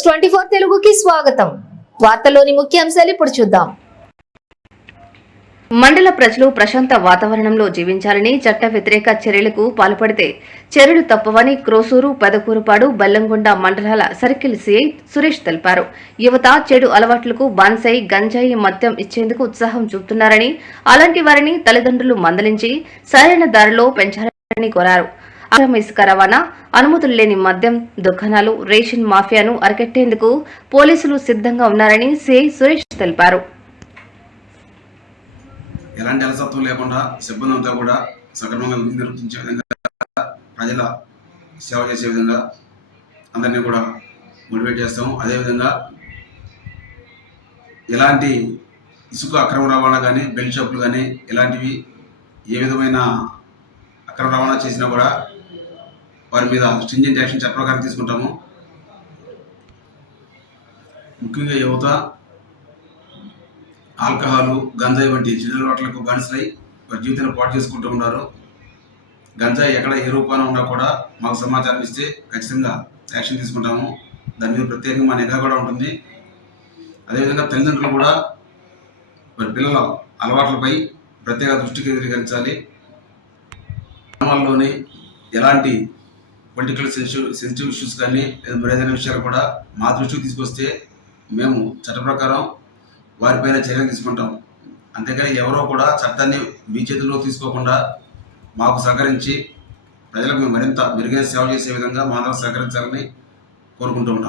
News 24 తెలుగుకి స్వాగతం. వార్తల్లోని ముఖ్యాంశాలు ఇప్పుడు చూద్దాం. మండల ప్రజలు ప్రశాంత వాతావరణంలో జీవించాలని, చట్ట వ్యతిరేక చర్యలకు పాల్పడితే చర్యలు తప్పవని క్రోసూరు, పెదకూరుపాడు, బెల్లంకొండ మండలాల సర్కిల్ సిఐ సురేష్ తెలిపారు. యువత చెడు అలవాట్లకు బానిసై గంజాయి, మద్యం ఇచ్చేందుకు ఉత్సాహం చూపుతున్నారని, అలాంటి వారిని తల్లిదండ్రులు మందలించి సరైన దారిలో పెంచాలని కోరారు. అక్రమ ఇసుక రవాణా, అనుమతులు లేని మద్యం దుకాణాలు, రేషన్ మాఫియాను అరికట్టేందుకు పోలీసులు సిద్ధంగా ఉన్నారని సిఐ సురేష్ తెలిపారు. ఎలాంటి అలసత్వం లేకుండా సిబ్బంది అంతా కూడా సక్రమంగా విధి నిర్వర్తించే విధంగా, ప్రజల సేవ చేసే విధంగా అందరినీ కూడా మోటివేట్ చేస్తాము. అదేవిధంగా ఎలాంటి ఇసుక అక్రమ రవాణా కానీ, బెల్ట్ షాపులు కానీ ఇలాంటివి ఏ విధమైన అక్రమ రవాణా చేసినా కూడా వారి మీద స్ట్రింజెంట్ యాక్షన్ చట్ట ప్రకారం తీసుకుంటాము. ముఖ్యంగా యువత ఆల్కహాలు, గంజాయి వంటి చెడు అలవాట్లకు బానిసలై వారి జీవితాన్ని పాటు చేసుకుంటూ ఉన్నారు. గంజాయి ఎక్కడ ఏ రూపాన ఉన్నా కూడా మాకు సమాచారం ఇస్తే ఖచ్చితంగా యాక్షన్ తీసుకుంటాము. దాని మీద ప్రత్యేకంగా మా నిఘా కూడా ఉంటుంది. అదేవిధంగా తల్లిదండ్రులు కూడా వారి పిల్లల అలవాట్లపై ప్రత్యేక దృష్టి కేంద్రీకరించాలి. గ్రామాల్లోని ఎలాంటి పొలిటికల్ సెన్సిటివ్ ఇష్యూస్ కానీ లేదా మరేదైనా విషయాలు కూడా మా దృష్టికి తీసుకొస్తే మేము చట్ట ప్రకారం వారిపైన చర్యలు తీసుకుంటాం. అంతేకాని ఎవరో కూడా చట్టాన్ని మీ చేతుల్లో తీసుకోకుండా మాకు సహకరించి ప్రజలకు మేము మరింత మెరుగైన సేవ చేసే విధంగా మా అందరూ సహకరించాలని కోరుకుంటూ ఉంటాం.